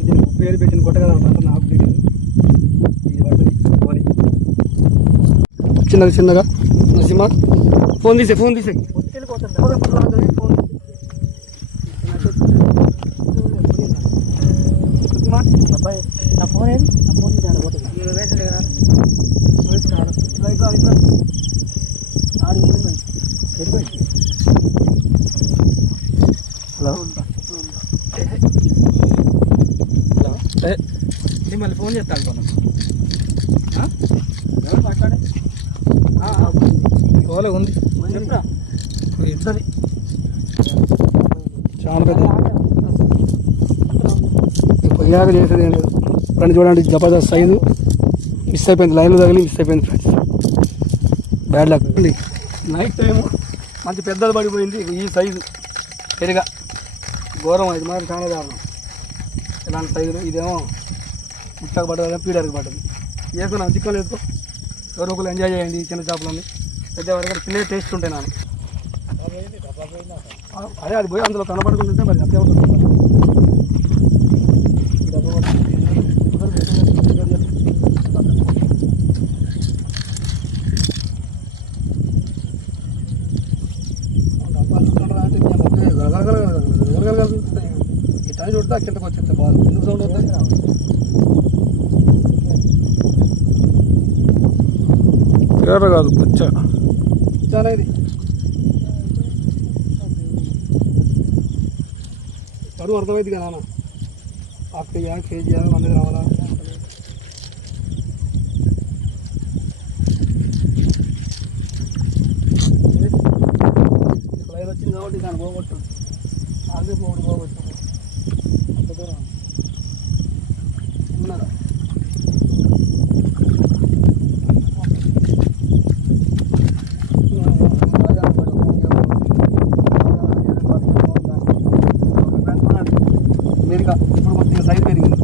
కాబట్టి దీనికి పేరు పెట్టిన కొట్ట కదా అంటారు, నాకు తెలియదు. ఇది పడుతుంది పోనీ చిన్నగా చిన్నగా. నరసింహ ఫోన్ తీసే ఫోన్ ఒత్తిపోతుంది ఫోన్ అబ్బాయి నా ఫోన్ ఏది నా ఫోన్ హలో మళ్ళీ ఫోన్ చేస్తాను మనం ఎవరు మాట్లాడే ఓలే ఉంది ఇద్దరి చాలా పెద్ద కొయ్యాక చేసేది ఏం లేదు. ఫ్రెండ్ చూడండి జబర్దస్త్ సైజు. మిస్ అయిపోయింది, లైన్లో తగిలి మిస్ అయిపోయింది ఫ్రెండ్స్. బ్యాడ్ లక్ అండి. నైట్ టైము మంచి పెద్దది పడిపోయింది. ఈ సైజు పెరిగా ఘోరం, ఇది మాత్రం చాలా దారుణం. ఇలాంటి సైజులు ఇదేమో ముట్టకు పడ్డది, పీడరికి పడ్డది. వేసుకున్నాను చిక్కలు వేసుకో, ఎవరు ఒకరు ఎంజాయ్ చేయండి. చిన్న చేపలని పెద్ద వరకు చిన్న టేస్ట్ ఉంటాయి. నాన్న అదే అది పోయి అందులో కనపడుకుంటుంటే మరి అదే అవుతుంది. ఈ టైం చూడితే కిందకు వచ్చేస్తే బాగా ఎందుకు సౌండ్ అవుతుంది. కాదు బచ్చా చాలా ఇది బరువు అర్థమైంది కదా నాన్న. హాఫ్ కేజీ కేజీ 100 రావాలా. లైన్ వచ్చింది కాబట్టి దాన్ని పోగొట్టాడు. ఆల్రెడీ పోగొట్టాడు. అంత దూరం ఉన్నారా మెరుగా ఇప్పుడు కొద్దిగా సైజ్ పెరిగింది.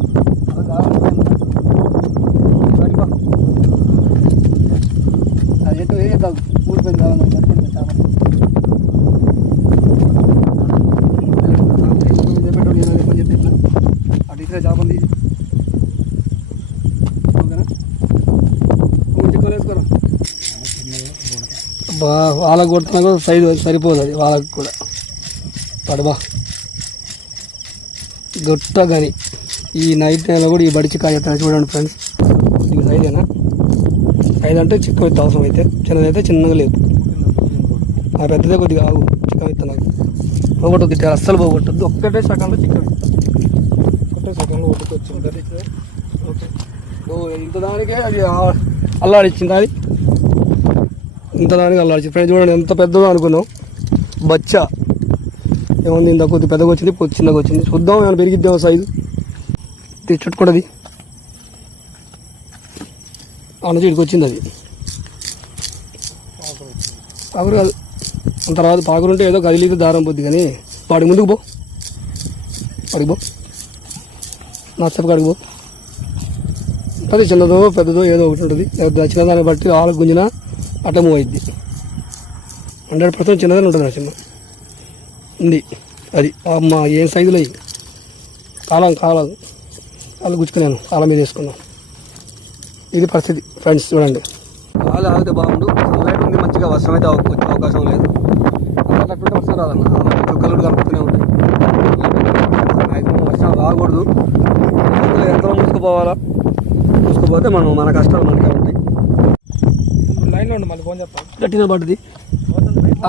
అది ఎటు ఏ కాదు ఊరిపోయింది కావాలి చెప్పండి. చేప చెప్పి ఇట్లా అటు ఇట్లా చేపలు తీసి ఓకేనా. చిక్కలు వేసుకోరా. బా వాళ్ళకు కొడుతున్నా కూడా సైజు సరిపోదు, అది వాళ్ళకి కూడా పడబా గొట్ట కానీ. ఈ నైట్ టైంలో కూడా ఈ బడిచి కాయ చూడండి ఫ్రెండ్స్. ఇది సైజేనా? సైజ్ అంటే చిక్క విత్త అవసరం అయితే, చిన్నదైతే చిన్నగా లేదు. ఆ పెద్దదే కొద్దిగా ఆగు చిక్క విత్త నాకు పోగొట్టద్దు, అస్సలు పోగొట్టద్దు. ఒక్కటే సెకండ్లో చిక్క విత్త, ఒక్కటే సెకండ్లో ఒట్టుకొచ్చి ఓకే. ఇంత దానికే అది అల్లాడిచ్చింది. అది ఇంత దానికి అల్లాడిచ్చింది ఫ్రెండ్స్. చూడండి ఎంత పెద్దదో అనుకున్నాం. బచ్చా ఏముంది, ఇంత కొద్ది పెద్దగా వచ్చింది, చిన్నగా వచ్చింది. చూద్దాం ఏమైనా పెరిగిద్దాం సైజు. చుట్టుకుంటుంది ఆ నుంచి ఇక్కడికి వచ్చింది. అది పాకురు కాదు, అంత రాదు. పాకురు ఉంటే ఏదో కదిలితే దారం పొద్దు, కానీ వాడికి ముందుకు పో, వాడికి పో, నా చెప్పు కాడికి పో. అది చిన్నదో పెద్దదో ఏదో ఒకటి ఉంటుంది. చిన్నదాన్ని బట్టి వాళ్ళకు గుంజినా అట్లా మూవ్ అయింది. 100% చిన్నదాన్ని ఉంటుంది. చిన్న ఉంది అది. అమ్మ ఏం సైజులో కాలం గుచ్చుకున్నాను, కాలం మీద వేసుకున్నాను. ఇది పరిస్థితి ఫ్రెండ్స్. చూడండి కాలు ఆగితే బాగుండు. సన్లైట్ ఉంది మంచిగా, వర్షం అయితే వచ్చే అవకాశం లేదు. అట్టుంటే వర్షం రాదన్న, చుక్కలు కలుపుతూనే ఉంటాయి. మ్యాక్సిమం వర్షం రాకూడదు. ఎంత మూసుకుపోవాలా, మూసుకుపోతే మన కష్టాలు మనకే ఉంటాయి. లైన్లో ఉండి మళ్ళీ ఫోన్ చెప్తాను. గట్టిగా పడుతుంది.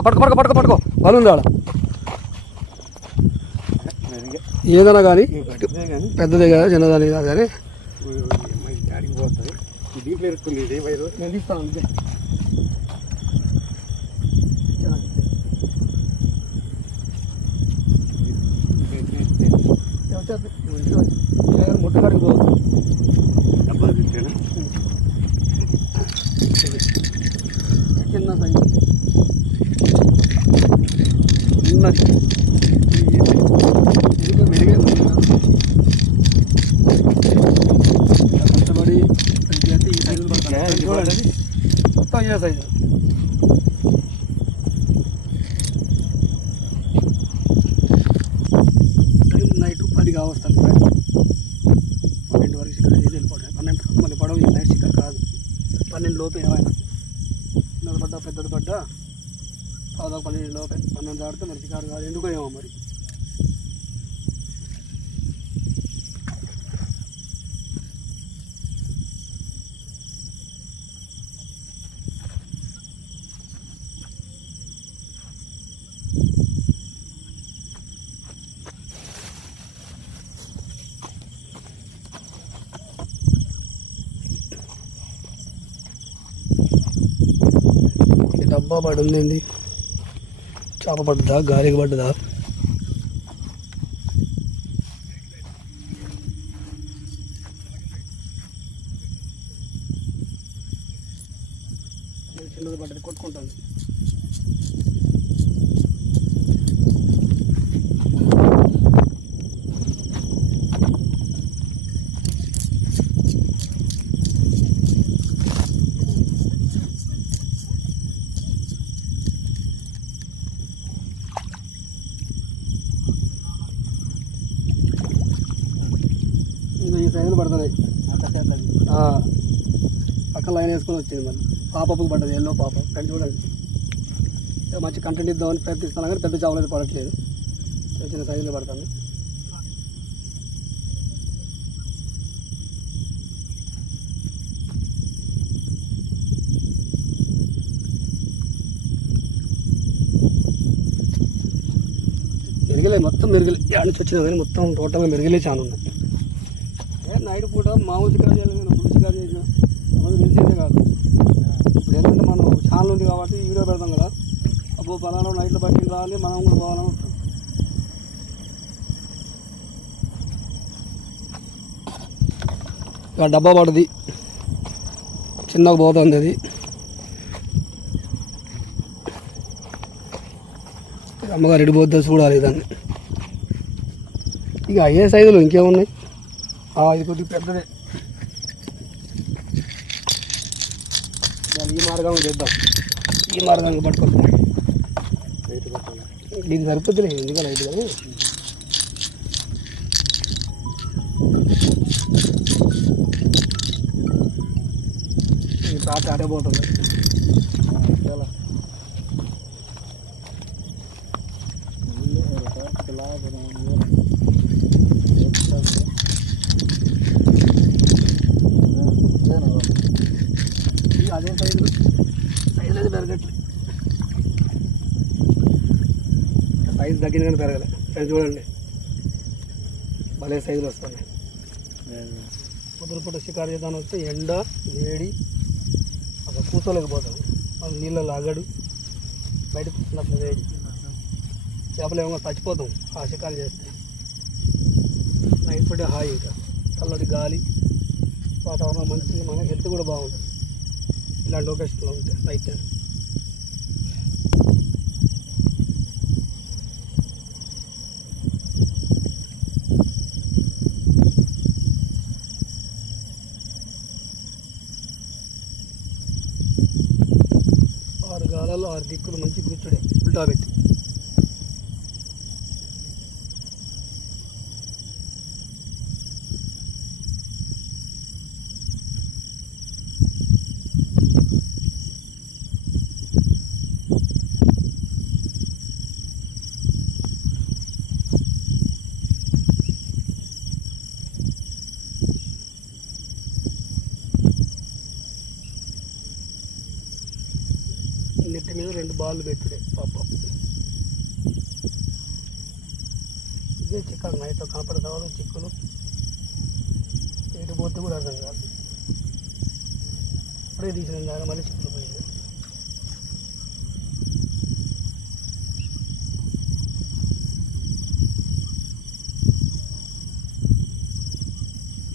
పట్టుకో వాళ్ళు ఆడ ఏదైనా కానీ పెద్దదే కదా, చిన్నదాని కాదు. కానీ నేను తీస్తాను అంతే. ముట్టకాడికి పోదు. చిన్న సైజు ఉన్నది. కష్టపడి ఈ సైజు పడతాను చూడండి. మొత్తం ఏ సైజు నైట్ 10 కావస్తాను. 12 లోపు ఏమైనా చిన్నది పడ్డా పెద్దది పడ్డా 12 లోపే 12 దాటితే మరి షికారు కాదు, ఎందుకో ఏమో మరి. డబ్బా పడి ఉంది, చేప పడ్డదా గాలికి పడ్డదా? చిన్నది పడ్డది కొట్టుకుంటుంది. ఈ సైజులు పడుతున్నాయి. పక్కన లైన్ వేసుకొని వచ్చింది. మళ్ళీ పాపకు పడ్డది, ఎల్లో పాప. ఫ్రెండ్ చూడండి, మంచి కంటెంట్ ఇద్దామని ప్రయత్నిస్తున్నాను కానీ పెద్ద చేపలు అయితే పడట్లేదు, చిన్న చిన్న సైజులో పడుతుంది. మెరుగలే, మొత్తం మెరుగలే. యాడ్ నుంచి వచ్చినా కానీ మొత్తం టోటల్గా మెరుగలే చాలా ఉన్నాయి. నైట్ పూట మామూలు షికారు చేయాలి, ఫుల్ షికారు చేసిన తెలిసేదే కాదు. ఇప్పుడు ఏంటంటే మనం ఛానల్ ఉంది కాబట్టి వీడియో పెడతాం కదా, అప్పుడు పలానా నైట్లో బట్టి రావాలి, మనం కూడా పోవాలని ఉంటాం. ఇక డబ్బా పడుతుంది, చిన్నగా పోతుంది అది. అమ్మగారు ఎడిపోద్దా చూడాలి దాన్ని. ఇక అయ్యే సైజులు ఇంకేమున్నాయి, ఇది కొద్దిగా పెద్దదే. ఈ మార్గంగా చేద్దాం, ఈ మార్గంగా పట్టుకుంటాం. దీనికి సరిపోతులే, ఎందుకు లైట్ కానీ. ఈ తాట ఆడేపోతుంది చాలా. అదే సైజు అయితే పెరగట్లేదు, సైజు తగ్గింది కానీ పెరగలే. సైజు చూడండి, భలే సైజులు వస్తున్నాయి. పొద్దున పూట షికారు చేద్దామని వస్తే ఎండ వేడి అక్కడ కూర్చోలేకపోతాం, అది నీళ్ళలో అగడు, బయట కూర్చున్నప్పుడు వేడి, చేపలు ఏమో చచ్చిపోతాం ఆ షికారు చేస్తే. నైట్ పూటే హాయి, ఇంకా చల్లటి గాలి, వాతావరణం మంచిగా, మన హెల్త్ కూడా బాగుంటుంది ఇలాంటి లొకేషన్లో ఉంటాయి నైట్ టైం. ఆరు గాలాల్లో 6 దిక్కులు మంచి కూర్చుడే ఉల్టా పెట్టి. నెట్టి మీద 2 బాళ్ళు పెట్టుడే పాపం. ఇదే చిక్కలు నైట్ కనపడతావు, చిక్కులు ఎటు పోతే కూడా అర్థం కాదు. ఇప్పుడే తీసిన దాకా మళ్ళీ చిక్కులు పోయింది.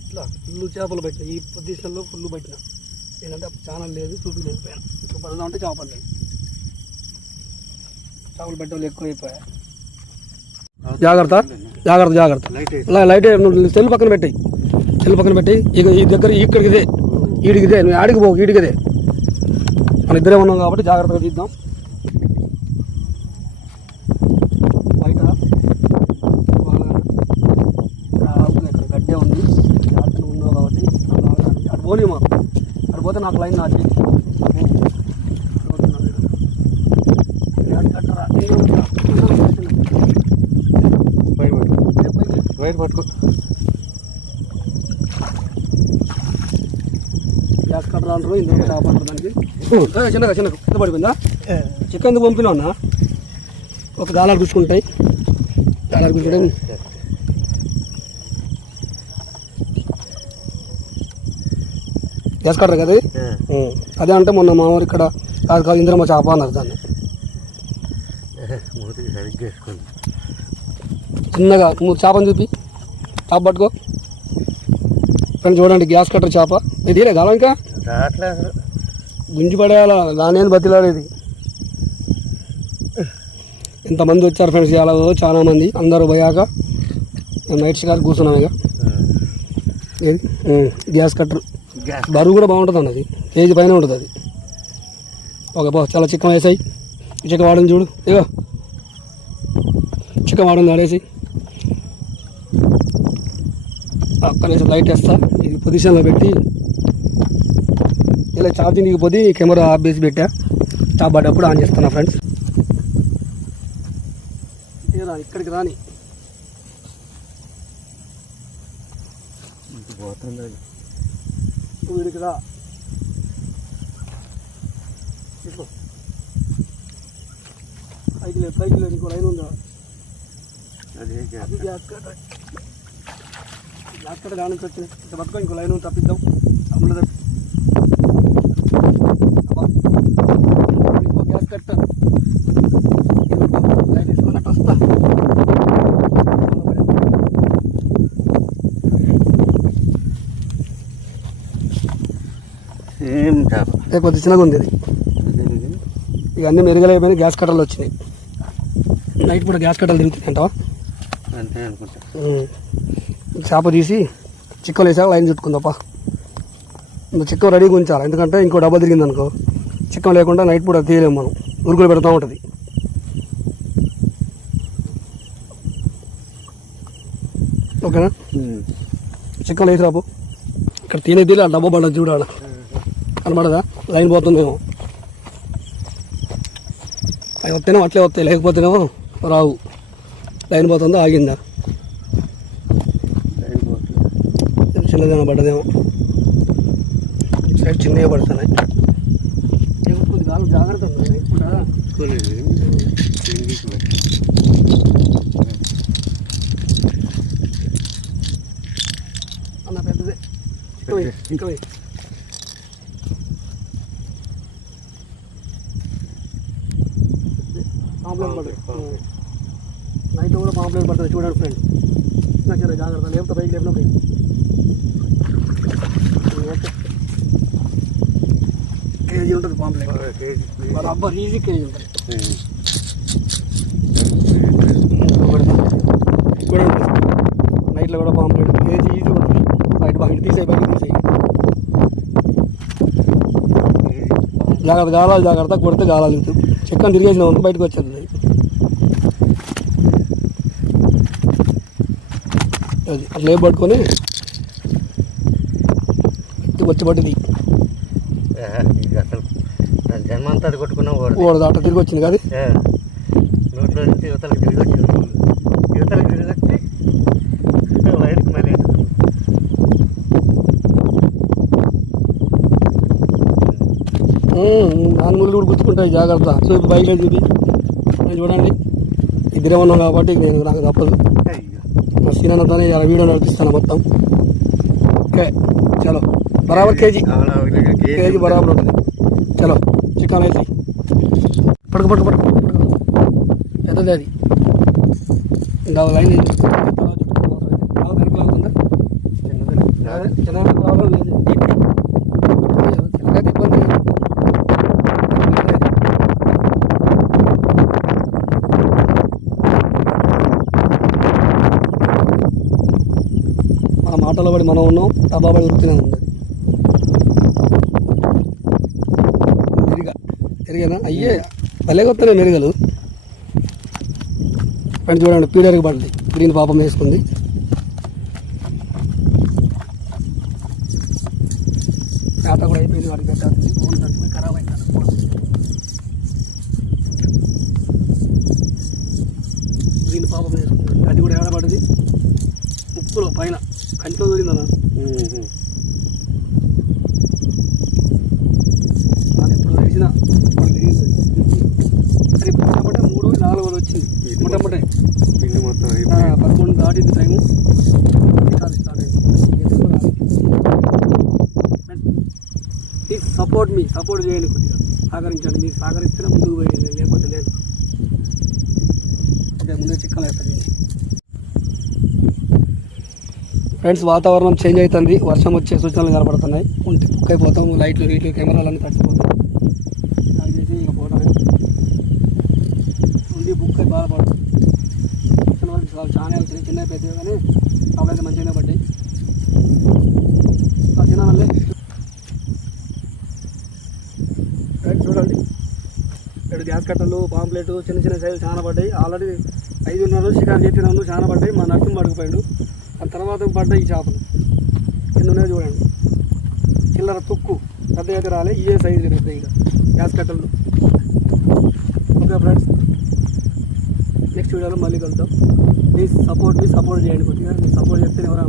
ఇట్లా ఫుల్లు చేపలు పట్టిన, ఈ పొజిషన్లో ఫుల్లు పట్టిన. ఏంటంటే అప్పుడు ఛానల్ లేదు, చూపించలేకపోయాను. ఇప్పుడు పడదామంటే చేపలు లేదు, చేపలు పెట్టాలి ఎక్కువైపోయా. జాగ్రత్త జాగ్రత్త జాగ్రత్త. లైట్ సెల్ పక్కన పెట్టాయి, సెల్ పక్కన పెట్టి ఇక ఈ దగ్గర ఇక్కడికి ఇదే, ఈడికిదే, నువ్వు ఆడికి పోకు, ఈడికిదే. మన ఇద్దరే ఉన్నాం కాబట్టి జాగ్రత్తగా తీద్దాం. బయట ఇక్కడ గడ్డే ఉంది, ఉన్నావు కాబట్టి అటు పోనీ మాకు, అటు పోతే నాకు లైన్ నాటి వైర్ పట్టుకో. గ్యాస్ కట్టర్ అంటారు, ఇందులో చేప అంటారు దానికి. చిన్నగా చిన్నగా కింద పడిపోయిందా? చికెన్ ఎందుకు పంపినా అన్న? ఒక గాలాలు గుచ్చుకుంటాయి, గాలాలు గుచ్చుకుంటాయి. గ్యాస్ కట్టర్ కదా అదే. అంటే మొన్న మా ఊరు ఇక్కడ కాదు కాదు ఇంద్రమ్మ చేప అన్నారు దాన్ని. చిన్నగా నువ్వు చేపని చూపి, చేప పట్టుకో ఫ్రెండ్స్. చూడండి గ్యాస్ కట్టర్ చేప. ఇది గాలం ఇంకా గుంజి పడేయాల, దాని బతిలాడేది. ఇంతమంది వచ్చారు ఫ్రెండ్స్ ఇలా, చాలా మంది. అందరూ పోయాక నైట్ షికార్ కూర్చున్నాం ఇక. గ్యాస్ కట్టర్ బరువు కూడా బాగుంటుంది అన్నది, కేజీ పైన ఉంటుంది అది. ఓకే బా, చాలా చికెన్ వేసాయి. చికెన్ వాడింది చూడు, ఇగో చికెన్ వాడింది ఆడేసి అక్కడేసి లైట్ వేస్తా. ఇది పొజిషన్లో పెట్టి ఇలా ఛార్జింగ్ దిగిపోతే కెమెరా ఆఫ్ చేసి పెట్టా. స్టాప్ పడ్డప్పుడు ఆన్ చేస్తున్నా ఫ్రెండ్స్. ఇక్కడికి రాని వీడికి రా. పైకి లేదు, పైకి లేదు, ఇంకో లైన్ ఉందా? గ్యాస్ కట్టర్ దాని నుంచి వచ్చింది. ఇట్లా పట్టుకో, ఇంకో లైన్ తప్పిద్దాం. అమ్ములు తప్పి ఇంకో గ్యాస్ కట్టర్ లైట్ వేసుకున్నట్టు వస్తా. కొద్ది చిన్నగా ఉంది ఇది. ఇక అన్నీ మెరుగలైపోయినాయి, గ్యాస్ కట్టర్లు వచ్చినాయి. నైట్ పూట గ్యాస్ కట్టర్లు తిరుగుతున్నాయి అంటావా? అంతే అనుకుంటా. చేప తీసి చిక్కలు వేసాక లైన్ చుట్టుకుందాపా. చిక్క రెడీగా ఉంచాలి, ఎందుకంటే ఇంకో డబ్బా తిరిగింది అనుకో చిక్కం లేకుండా నైట్ పూట తీయలేము మనం, ఉరుకులు పెడతా ఉంటుంది. ఓకేనా? చిక్కలు వేసి రాపు. ఇక్కడ తినేది ఆ డబ్బా పడదు చూడాలి, కనబడదా? లైన్ పోతుందేమో. అవి వస్తేనేమో అట్లే వస్తాయి, లేకపోతేనేమో రావు. లైన్ పోతుందో ఆగిందా? చిన్నదేమో పడ్డదేమో, సైడ్ చిన్నగా పడుతున్నాయి. కొద్ది కాలం జాగ్రత్త అన్న. పెద్దదే ఇంకా పాంప్లెట్ పడుతుంది. నైట్ కూడా పాంప్లెట్ పడుతుంది చూడండి ఫ్రెండ్. నాకు జాగ్రత్త, లేకపోతే పైకి లేపినప్పుడు కేజీ ఉంటుంది పాంప్లెట్. వాళ్ళ అబ్బా ఈజీ కేజీ ఉంటుంది. నైట్లో కూడా పాంప్లెట్ కేజీ ఈజీ ఉంటుంది. బయట బయట తీసేయి, బయట తీసేయి. జాగ్రత్త, గాలాలు జాగ్రత్త, కొడితే గాలాలు చిక్కన్ తిరిగేసిన వరకు బయటకు వచ్చేది. అది అట్లా ఏ పట్టుకొని వచ్చి పట్టింది. జన్మంతా కొట్టుకున్నాం, ఓడదు అట్లా తిరిగి వచ్చింది కదా. నోట్లో నుంచి యువతలకు తిరిగి వచ్చింది, యువతలకు తిరిగి వచ్చి వైర్కి మళ్ళీ నాన్నములు కూడా గుర్తుకుంటాయి. జాగ్రత్త చూపి బయట చూపి. నేను చూడండి ఇద్దరే ఉన్నాం కాబట్టి నేను నాకు తప్పదు. మా సీనన్నతోనే ఇలా వీడియో నడిపిస్తాను మొత్తం. ఓకే చలో, బరాబర్ కేజీ బరాబర్ ఉంటుంది. చలో చికెన్ వేసి పడుకు పడుకు పడుకు పడుకు. పెద్దది అది. ఇంకా లైన్ అవుతుందా? చిన్న ప్రాబ్లం లేదు, చిన్నగా ఇబ్బంది. మన మాటలో పడి మనం ఉన్నాం, డబ్బాబడి ఉరుకుతూనే ఉంది. మెరుగా అయ్యే భలే కొత్తనే మెరుగలు. ఫ్రెండ్ చూడండి పీడర్కి పడింది, గ్రీన్ పాపం వేసుకుంది. మేత కూడా అయిపోయింది, వాడికి పెట్టాల్సింది ఫోన్ తడిచిపోయి ఖరాబ్ అయింది. దీన్ని పాపం చేసుకుంటుంది, అది కూడా ఏడబడింది ముక్కులో పైన కంటిలో దొరిందన్న. అది ఎప్పుడు వేసిన వాడు తిరిగింది. సరే ఇప్పుడు మొట్టమొదటి 3, 4 వచ్చింది మొట్టమొదటి పిండి మొత్తం 11 దాటింది టైము. స్టార్ట్ అయింది. ప్లీజ్ సపోర్ట్ చేయండి, కొద్దిగా సహకరించండి. మీరు సహకరిస్తేనే ముందుకు పోయేది, లేకపోతే లేదు. ఓకే, ముందుకు చిక్కలు వేస్తుంది. ఫ్రెండ్స్, వాతావరణం చేంజ్ అవుతుంది, వర్షం వచ్చే సూచనలు కనబడుతున్నాయి. ఉంటే బుక్ అయిపోతాం, లైట్లు రీట్లు కెమెరాలన్నీ తడిచిపోతాయి. అది చేసి ఇక పోవడమే ఉండి బుక్ అయి బాధపడదు. వచ్చిన వాళ్ళు చాలా వచ్చినాయి, చిన్న పెద్దవి, కానీ అప్పుడైతే మంచిగానే పడ్డాయి. తినాలి ఫ్రెండ్స్, చూడండి ఇక్కడ గ్యాస్ కట్టలు, పాంప్లెట్, చిన్న చిన్న సైజులు చాలా పడ్డాయి. ఆల్రెడీ 5:30 షికారు చెప్పినాను, చాలా పడ్డాయి. మా నర్సును పడుకుపోయాడు. ఆ తర్వాత పడ్డాయి ఈ చేపలు కింద ఉన్నాయి చూడండి. చిల్లర తుక్కు పెద్ద అయితే రాలే, ఇవే సైజు పెద్ద ఇక గ్యాస్ కట్టలు. ఓకే ఫ్రెండ్స్, నెక్స్ట్ వీడియోలో మళ్ళీ కలుద్దాం. ప్లీజ్ సపోర్ట్ చేయండి కొద్దిగా. మీరు సపోర్ట్ చేస్తే ఎవరైనా